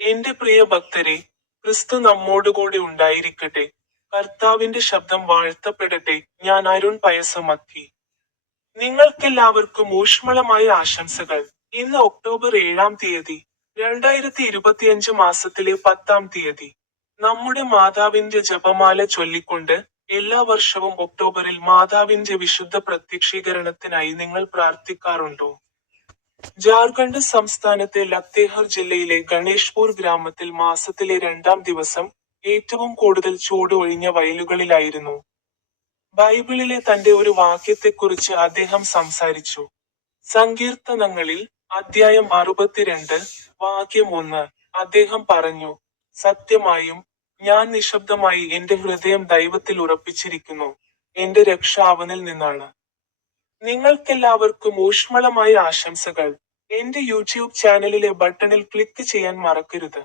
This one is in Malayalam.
എന്റെ പ്രിയ ഭക്തരെ, ക്രിസ്തു നമ്മോടുകൂടി ഉണ്ടായിരിക്കട്ടെ. കർത്താവിന്റെ ശബ്ദം വാഴ്ത്തപ്പെടട്ടെ. ഞാൻ അരുൺ പയസമത്തി. നിങ്ങൾക്കെല്ലാവർക്കും ഊഷ്മളമായ ആശംസകൾ. ഇന്ന് ഒക്ടോബർ 7-ാം തീയതി, 2025 മാസത്തിലെ 10-ാം തീയതി. നമ്മുടെ മാതാവിന്റെ ജപമാല ചൊല്ലിക്കൊണ്ട് എല്ലാ വർഷവും ഒക്ടോബറിൽ മാതാവിന്റെ വിശുദ്ധ പ്രത്യക്ഷീകരണത്തിനായി നിങ്ങൾ പ്രാർത്ഥിക്കാറുണ്ടോ? ജാർഖണ്ഡ് സംസ്ഥാനത്തെ ലത്തേഹർ ജില്ലയിലെ ഗണേഷ്പൂർ ഗ്രാമത്തിൽ മാസത്തിലെ 2-ാം ദിവസം ഏറ്റവും കൂടുതൽ ചൂട് ഒഴിഞ്ഞ വയലുകളിലായിരുന്നു. ബൈബിളിലെ തന്റെ ഒരു വാക്യത്തെക്കുറിച്ച് അദ്ദേഹം സംസാരിച്ചു. സങ്കീർത്തനങ്ങളിൽ അധ്യായം 62, വാക്യം 1. അദ്ദേഹം പറഞ്ഞു, സത്യമായും ഞാൻ നിശബ്ദമായി എന്റെ ഹൃദയം ദൈവത്തിൽ ഉറപ്പിച്ചിരിക്കുന്നു. എന്റെ രക്ഷ അവനിൽ നിന്നാണ്. നിങ്ങൾക്കെല്ലാവർക്കും ഊഷ്മളമായ ആശംസകൾ. എന്റെ യൂട്യൂബ് ചാനലിലെ ബട്ടണിൽ ക്ലിക്ക് ചെയ്യാൻ മറക്കരുത്.